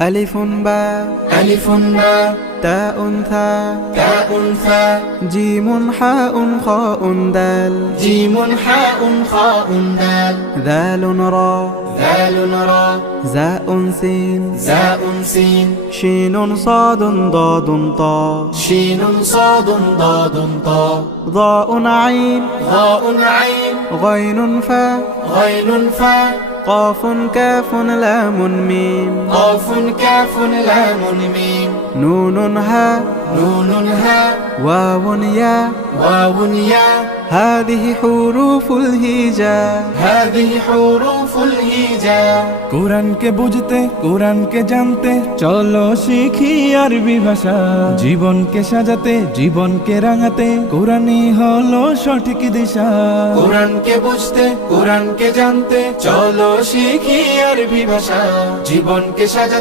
ألف باء ألف باء تاء ثاء تاء ثاء جيم حاء خاء دال جيم حاء خاء دال ذال را ذال را زاء سين زاء سين شين صاد ضاد طاء شين صاد ضاد طاء ضاء عين ضاء عين غين فاء غين فاء قاف كاف لام ميم قاف كاف لام ميم نون هاء نون هاء واو ياء واو ياء هذه حروف الهجاء هذه حروف الهجاء কোরআনকে বুঝতে কোরআনকে জানতে চলো শিখি আরবি ভাষা জীবনকে সাজাতে জীবনকে রাঙাতে কোরআনই হলো সঠিক দিশা কোরআনকে বুঝতে কোরআনকে জানতে চলো শিখি আরবি ভাষা জীবনকে সাজাতে